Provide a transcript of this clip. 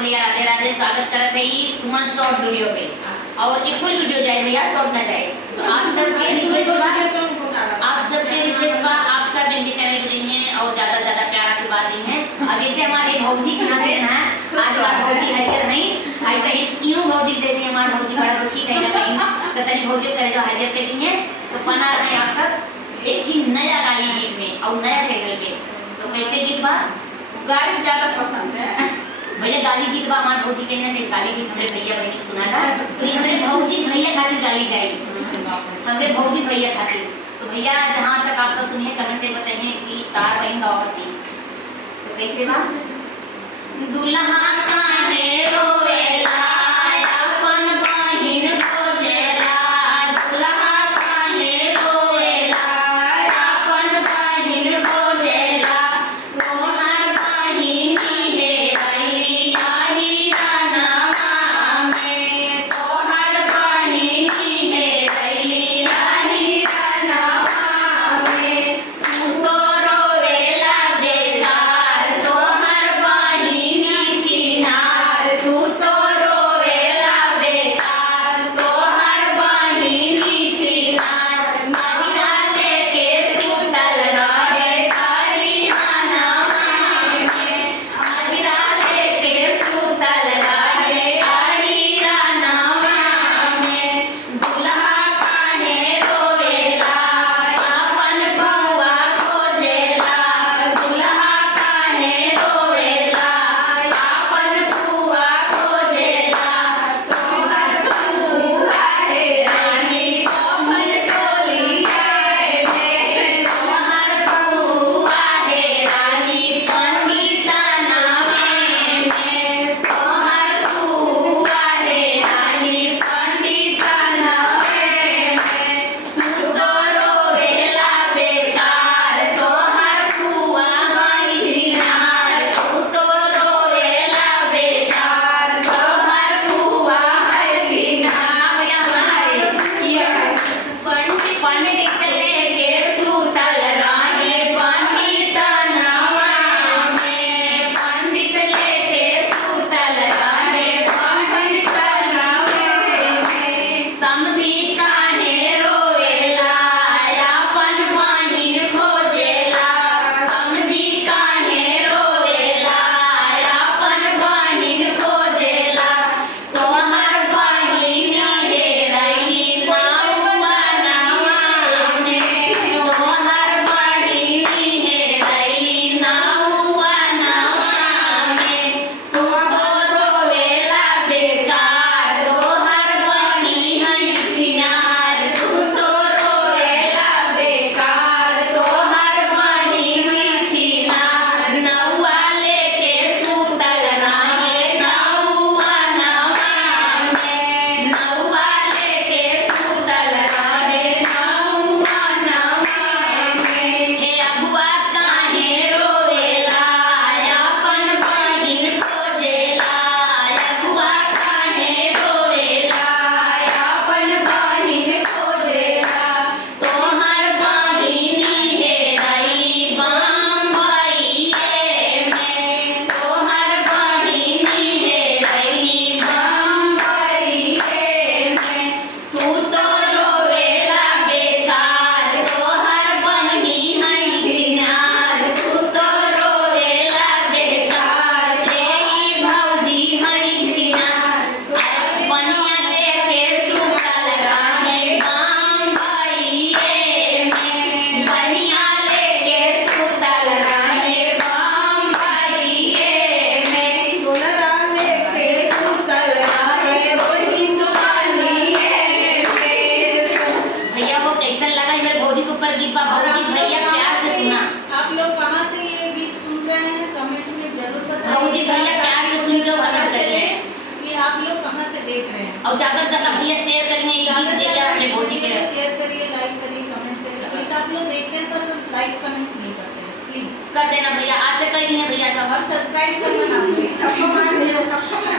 भैया राधे राधे स्वागत करत है ई सुमन शॉर्ट वीडियो पे और ये फुल वीडियो जाए भैया शॉर्ट ना जाए। तो आप सबके रिक्वेस्ट बा आप सब इनके चैनल पे जाइए और ज्यादा प्यार आशीर्वाद देंगे। और जैसे हमारे भौजी के यहाँ पे ना आज हमारे भौजी हरियर नहीं ऐसे ही तीनों भौजी दे दी हमारे भौजी बड़ा दुखी कहीं ना कहीं तो तनी भौजी करे जो हरियर पे दी है तो बना रहे आप सब एक ही नया गाली गीत में और नया चैनल पे। तो कैसे गीत बा गाली ज्यादा पसंद है भैया गाली गीत बा हमारे भौजी कहना चाहिए गाली गीत हमारे भैया बहनी सुना था तो ये हमारे भौजी भैया खातिर गाली चाहिए हमारे भौजी भैया खातिर। तो भैया जहाँ तक आप सब सुनिए कमेंट में बताइए कि तार बहन गाँव थी तो कैसे बा दुल्हा काहे रोवेला अपन बहिन खोजेला दुल्हा काहे रोवेला अपन बहिन खोजेला तोहर बहिनी हे रैलिया हीरानवा में तोहर बहिनी हे रैलिया हीरानवा में तू तो रोवेला बेकार तोहर बहिनी छिनार तू तो रोवेला बेकार तोहर बहिनी छिनार महिरा लेके सुतल रहे हरियाणवा में महिरा लेके सुतल रहे हरियाणवा में दुल्हा काहे रोवेला अपन बउआ खोजेला दुल्हा काहे रोवेला अपन बुआ खोजेला तोहर बुआ हे रानी तोहर टोलिया में तोहर बुआ हे रानी पंडितनावे में तोहर बुआ हे रानी पंडितनावे में तू तो रोवेला बेकार तोहर बुआ हई छिनार तू तो रोवेला बेकार तोहर बुआ हई छिनार पंडित लेके सुतल रहे पंडितनावा में पंडित लेके सुतल रहे पंडितनावे में समधी काहे रोवेला अपन बहिन खोजेला समधी काहे रोवेला अपन बहिन खोजेला तोहर बहिनी हे रैली नाउआ नावा में तोहर बहिनी हे रैली नाउआ नावा में तू तो रोवेला बेकार तोहर बहिनी हई छिनार तू तो रोवेला बेकार तोहर बहिनी छिनार नौआ लेके सुतल रहे नौआ नावा में नौआ लेके सुतल रहे नौआ नावा में हे अबुआ काहे रोवेला अपन बहिन खोजेला अबुआ काहे रोवेला अपन बहिन खोजेला तोहर बहिनी हे रैली बम्बईए में तोहर बहिनी हे रैली बम्बईए में तू तो रोवेला बेकार तोहर बहिनी हई छिनार तू तो रोवेला बेकार तेरी भौजी हई छिनार बनिया लेके सुतल रहे बम्बईए में बनिया लेके सुतल रहे बम्बईए में सोनरा लेके सुतल रहे वही सुहानिए में। भैया वो कैसा लगा मेरे भौजी के ऊपर गीत बा भौजी भैया प्यार से सुना आप लोग कहाँ से ये गीत सुन रहे हैं कमेंट में जरूर बताइए भौजी भैया प्यार से सुन के कमेंट करिए कि आप लोग कहाँ से देख रहे हैं और ज्यादा से ज्यादा भैया शेयर करिए ये गीत जगह अपने भौजी पे शेयर करिए लाइक करिए कमेंट करिए प्लीज। आप लोग देखते हैं पर लाइक कमेंट नहीं करते हैं प्लीज कर देना भैया आज से कर दिए भैया सब और सब्सक्राइब करना ना भूलें।